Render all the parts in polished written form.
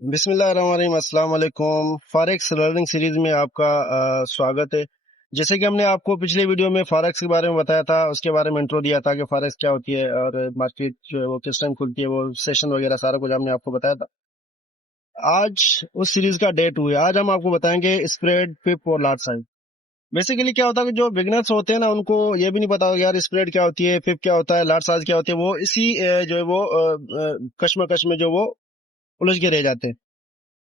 बिस्मिल्लाहिर्रहमानिर्रहीम, अस्सलाम वालेकुम। फॉरेक्स लर्निंग सीरीज में आपका स्वागत है। जैसे कि हमने आपको पिछले वीडियो में फॉरेक्स के बारे में बताया था, उसके बारे में इंट्रो दिया था कि फॉरेक्स क्या होती है और मार्केट जो है वो किस टाइम खुलती है, वो सेशन वगैरह सारा कुछ हमने आपको बताया था। आज उस सीरीज का डे 2 है। आज हम आपको बताएंगे स्प्रेड, पिप और लॉट साइज। बेसिकली क्या होता है कि जो बिगनर्स होते हैं ना, उनको ये भी नहीं पता होगा यार स्प्रेड क्या होती है, पिप क्या होता है, लॉट साइज क्या होती है। वो इसी जो है वो कश्मकश में जो वो उलझ के रह जाते हैं।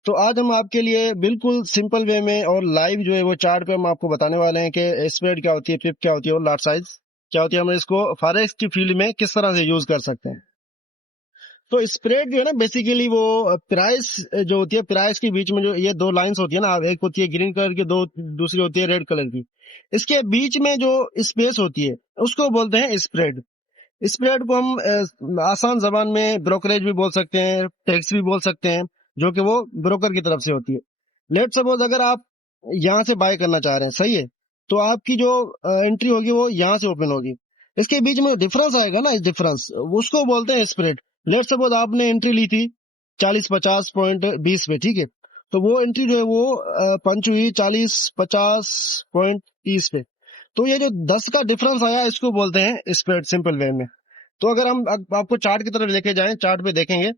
तो आज हम आपके लिए बिल्कुल सिंपल वे में और लाइव जो है वो चार्ट पे हम आपको बताने वाले हैं कि स्प्रेड क्या होती है, पिप क्या होती है और लॉट साइज क्या होती है। हम इसको फॉरेक्स की फील्ड में किस तरह से यूज कर सकते हैं। तो स्प्रेड जो है ना, बेसिकली वो प्राइस जो होती है, प्राइस के बीच में जो ये दो लाइंस होती है ना, एक होती है ग्रीन कलर की, दो दूसरी होती है रेड कलर की। इसके बीच में जो स्पेस होती है उसको बोलते हैं स्प्रेड। स्प्रेड को हम आसान जबान में ब्रोकरेज भी बोल सकते हैं, टैक्स भी बोल सकते हैं, जो कि वो ब्रोकर की तरफ से होती है। लेट सपोज अगर आप यहाँ से बाय करना चाह रहे हैं, सही है, तो आपकी जो एंट्री होगी वो यहाँ से ओपन होगी। इसके बीच में डिफरेंस आएगा ना, इस डिफरेंस उसको बोलते हैं स्प्रेड। लेट सपोज आपने एंट्री ली थी 40-50.20 पे, ठीक है, तो वो एंट्री जो है वो पंच हुई 40-50.30 पे। तो ये जो 10 का डिफरेंस आया, इसको बोलते हैं स्प्रेड, सिंपल वे में। तो अगर हम आपको चार्ट की तरफ लेके जाएं, चार्ट पे देखेंगे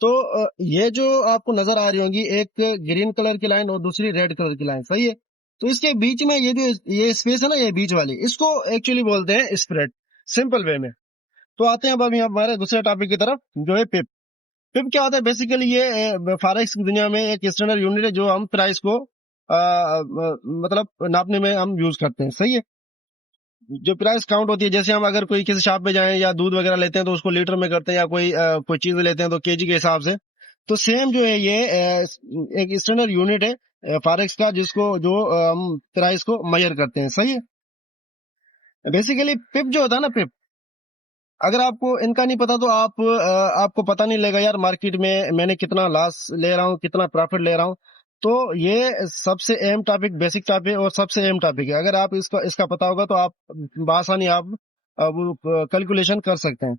तो ये जो आपको नजर आ रही होंगी, एक ग्रीन कलर की लाइन और दूसरी रेड कलर की लाइन, सही है। तो इसके बीच में ये जो ये स्पेस है ना, ये बीच वाली, इसको एक्चुअली बोलते हैं स्प्रेड, सिंपल वे में। तो आते हैं अब हम हमारे दूसरे टॉपिक की तरफ, जो है पिप। पिप क्या होता है? बेसिकली ये फॉरेक्स की दुनिया में एक स्टैंडर्ड यूनिट है जो हम प्राइस को मतलब नापने में हम यूज करते हैं, सही है। जो प्राइस काउंट होती है, जैसे हम अगर कोई किसी शॉप पे जाएं या दूध वगैरह लेते हैं तो उसको लीटर में करते हैं, या कोई चीज लेते हैं तो केजी के हिसाब से। तो सेम जो है ये एक स्टैंडर्ड यूनिट है फॉरेक्स का, जिसको जो हम प्राइस को मेजर करते हैं, सही है। बेसिकली पिप जो होता है ना, पिप, अगर आपको इनका नहीं पता तो आपको पता नहीं लगेगा यार मार्केट में मैंने कितना लॉस ले रहा हूँ, कितना प्रॉफिट ले रहा हूँ। तो ये सबसे अहम टॉपिक, बेसिक टॉपिक और सबसे अहम टॉपिक है। अगर आप इसका पता होगा तो आप बआसानी आप वो कैलकुलेशन कर सकते हैं।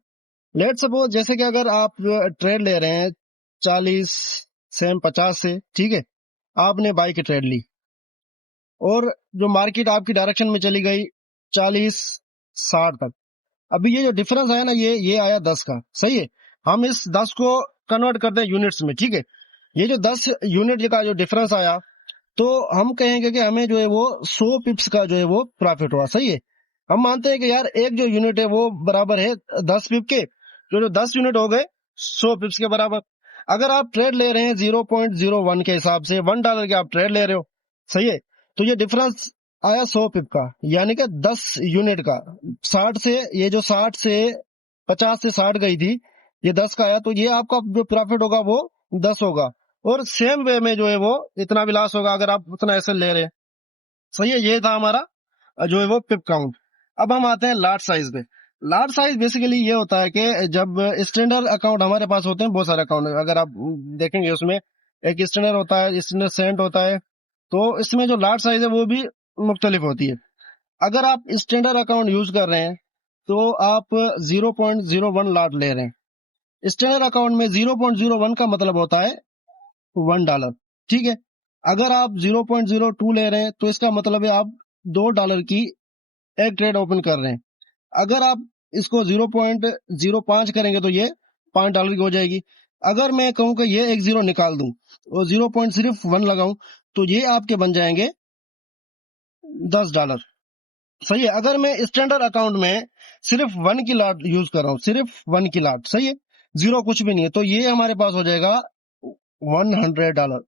लेट सपोज जैसे कि अगर आप ट्रेड ले रहे हैं 40 से 50 से, ठीक है, आपने बाई की ट्रेड ली और जो मार्केट आपकी डायरेक्शन में चली गई 40-60 तक। अभी ये जो डिफरेंस आया ना, ये आया 10 का, सही है। हम इस 10 को कन्वर्ट करते हैं यूनिट्स में, ठीक है। ये जो 10 यूनिट का जो डिफरेंस आया, तो हम कहेंगे कि हमें जो है वो 100 पिप्स का जो है वो प्रॉफिट हुआ, सही है। हम मानते हैं कि यार एक जो यूनिट है वो बराबर है 10 पिप के, जो 10 यूनिट हो गए 100 पिप्स के बराबर। अगर आप ट्रेड ले रहे हैं 0.01 के हिसाब से, $1 के आप ट्रेड ले रहे हो, सही है, तो ये डिफरेंस आया 100 पिप का, यानी कि 10 यूनिट का। 60 से, ये जो 60 से 50 से 60 गई थी, ये 10 का आया, तो ये आपका जो प्रॉफिट होगा वो 10 होगा। और सेम वे में जो है वो इतना भी लॉस होगा अगर आप उतना ऐसे ले रहे हैं, सही है। ये था हमारा जो है वो पिप काउंट। अब हम आते हैं लॉट साइज पे। लॉट साइज बेसिकली ये होता है कि जब स्टैंडर्ड अकाउंट हमारे पास होते हैं, बहुत सारे अकाउंट, अगर आप देखेंगे उसमें एक स्टैंडर्ड होता है, स्टैंडर्ड सेंट होता है, तो इसमें जो लॉट साइज है वो भी मुख्तलिफ होती है। अगर आप स्टैंडर्ड अकाउंट यूज कर रहे हैं तो आप 0.01 लॉट ले रहे हैं। स्टैंडर्ड अकाउंट में 0.01 का मतलब होता है $1, ठीक है। अगर आप 0.02 ले रहे हैं तो इसका मतलब है आप $2 की एक ट्रेड ओपन कर रहे हैं। अगर आप इसको 0.05 करेंगे तो ये $5 की हो जाएगी। अगर मैं कहूं कि ये एक जीरो निकाल दूं और 0.1 लगाऊं, तो ये आपके बन जाएंगे $10, सही है। अगर मैं स्टैंडर्ड अकाउंट में सिर्फ 1 की लॉट यूज कर रहा हूँ, सिर्फ 1 की लॉट, सही है, जीरो कुछ भी नहीं है, तो ये हमारे पास हो जाएगा $100।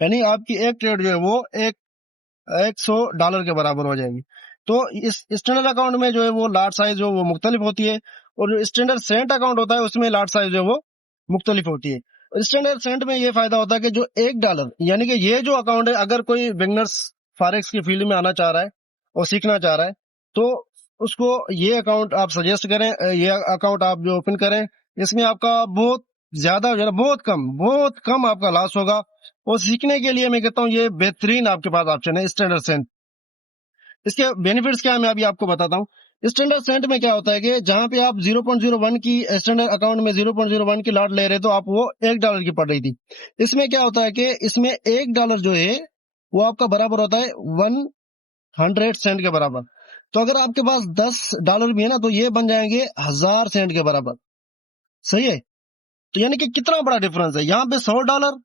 यानी आपकी एक ट्रेड जो है वो $100 के बराबर हो जाएगी। तो इस स्टैंडर्ड अकाउंट में जो है वो लॉट साइज जो वो मुख्तलिफ होती है, और जो स्टैंडर्ड सेंट अकाउंट होता है उसमें लॉट साइज जो है वो मुख्तलिफ होती है। स्टैंडर्ड सेंट में ये फायदा होता है कि जो $1, यानी कि ये जो अकाउंट है, अगर कोई बिगनर्स फॉरेक्स की फील्ड में आना चाह रहा है और सीखना चाह रहा है, तो उसको ये अकाउंट आप सजेस्ट करें, ये अकाउंट आप जो ओपन करें, इसमें आपका बहुत ज्यादा बहुत कम आपका लॉस होगा। और सीखने के लिए मैं कहता हूँ ये बेहतरीन आपके पास ऑप्शन है, स्टैंडर्ड सेंट। इसके बेनिफिट्स क्या है मैं अभी आपको बताता हूँ। स्टैंडर्ड सेंट में क्या होता है कि जहां पे आप 0.01 की स्टैंडर्ड अकाउंट में 0.01 की लॉट ले रहे तो आप वो $1 की पड़ रही थी। इसमें क्या होता है कि इसमें $1 जो है वो आपका बराबर होता है 100 सेंट के बराबर। तो अगर आपके पास $10 भी है ना, तो ये बन जाएंगे 1000 सेंट के बराबर। सही है। तो यानी कि कितना बड़ा डिफरेंस है, यहाँ पे $100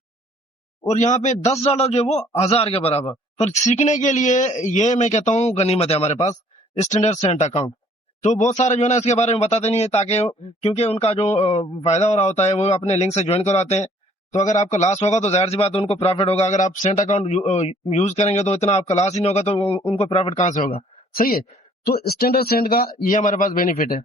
और यहाँ पे $10 जो है वो 1000 के बराबर। पर सीखने के लिए ये मैं कहता हूँ गनीमत है हमारे पास स्टैंडर्ड सेंट अकाउंट। तो बहुत सारे जो है ना इसके बारे में बताते नहीं है, ताकि क्योंकि उनका जो फायदा हो रहा होता है वो अपने लिंक से ज्वाइन करवाते हैं। तो अगर आपका लॉस होगा तो जाहिर सी बात उनको प्रॉफिट होगा। अगर आप सेंट अकाउंट यूज करेंगे तो इतना आपका लॉस ही नहीं होगा, तो उनको प्रॉफिट कहाँ से होगा। सही है। तो स्टैंडर्ड सेंट का ये हमारे पास बेनिफिट है।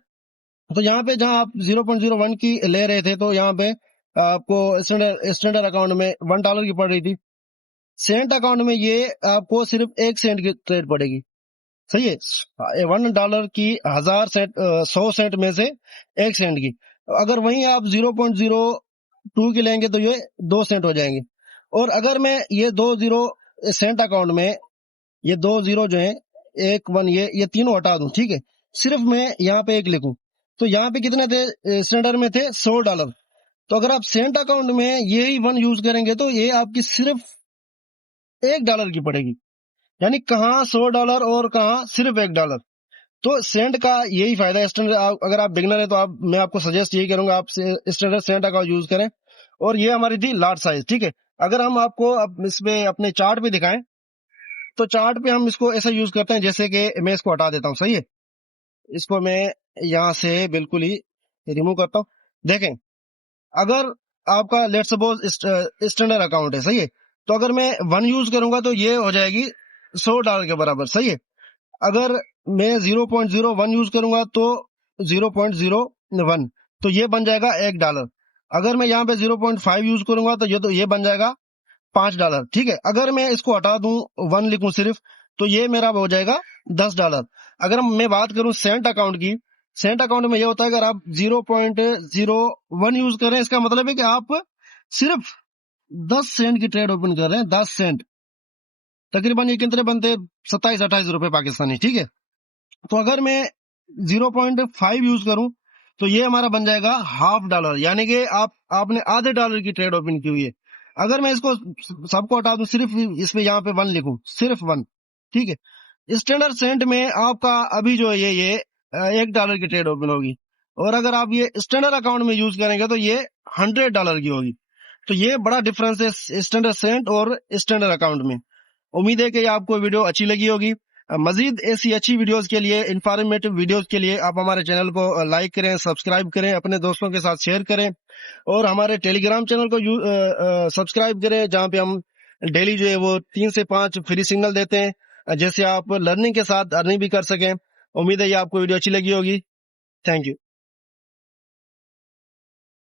तो यहाँ पे जहां आप 0.01 की ले रहे थे, तो यहाँ पे आपको स्टैंडर्ड अकाउंट में $1 की पड़ रही थी। सेंट अकाउंट में ये आपको सिर्फ 1 सेंट की ट्रेड पड़ेगी। सही है। $1 की 1000 सेंट 100 सेंट में से 1 सेंट की। अगर वहीं आप 0.02 की लेंगे तो ये 2 सेंट हो जाएंगे। और अगर मैं ये 2 जीरो सेंट अकाउंट में ये 2 जीरो जो है 1 1 ये तीनों हटा दूं, ठीक है, सिर्फ मैं यहाँ पे 1 लिखूं, तो यहाँ पे कितने थे स्टैंडर्ड में थे $100। तो अगर आप सेंट अकाउंट में यही 1 यूज करेंगे तो ये आपकी सिर्फ $1 की पड़ेगी। यानी कहाँ $100 और कहाँ सिर्फ $1। तो सेंट का यही फायदा है। स्टैंडर्ड अगर आप बिगनर है तो मैं आपको सजेस्ट यही करूंगा आप स्टैंडर्ड सेंट अकाउंट यूज करें। और ये हमारी थी लार्ज साइज, ठीक है। अगर हम आपको अब इसमें अपने चार्ट पे दिखाएं, तो चार्ट पे हम इसको ऐसा यूज करते हैं जैसे कि मैं इसको हटा देता हूँ। सही है। इसको मैं यहाँ से बिल्कुल ही रिमूव करता हूँ। देखें, अगर आपका लेट्स सपोज स्टैंडर्ड अकाउंट है, सही है, तो अगर मैं 1 यूज करूंगा तो ये हो जाएगी $100 के बराबर। सही है। अगर मैं 0.01 यूज करूंगा तो 0.01, तो ये बन जाएगा $1। अगर मैं यहाँ पे 0.5 यूज करूंगा तो ये बन जाएगा $5। ठीक है। अगर मैं इसको हटा दूं 1 लिखूं सिर्फ, तो ये मेरा हो जाएगा $10। अगर मैं बात करूं सेंट अकाउंट की, सेंट अकाउंट में ये होता है अगर आप 0.01 यूज कर रहे हैं, इसका मतलब है कि आप सिर्फ 10 सेंट की ट्रेड ओपन कर रहे हैं। 10 सेंट तकरीबन ये कितने बनते हैं, 27-28 रुपए पाकिस्तानी। ठीक है। तो अगर मैं 0.5 यूज करूं तो ये हमारा बन जाएगा $1/2, यानी कि आपने आधे डॉलर की ट्रेड ओपन की हुई है। अगर मैं इसको सबको हटा दूं, सिर्फ इसमें यहाँ पे 1 लिखूं, सिर्फ 1, ठीक है। स्टैंडर्ड सेंट में आपका अभी जो है ये $1 की ट्रेड ओपन होगी, और अगर आप ये स्टैंडर्ड अकाउंट में यूज करेंगे तो ये $100 की होगी। तो ये बड़ा डिफरेंस है स्टैंडर्ड सेंट और स्टैंडर्ड अकाउंट में। उम्मीद है कि आपको वीडियो अच्छी लगी होगी। मजीद ऐसी अच्छी वीडियोस के लिए, इंफॉर्मेटिव वीडियोस के लिए आप हमारे चैनल को लाइक करें, सब्सक्राइब करें, अपने दोस्तों के साथ शेयर करें, और हमारे टेलीग्राम चैनल को सब्सक्राइब करें, जहां पे हम डेली जो है वो 3 से 5 फ्री सिग्नल देते हैं, जैसे आप लर्निंग के साथ अर्निंग भी कर सकें। उम्मीद है ये आपको वीडियो अच्छी लगी होगी। Thank you.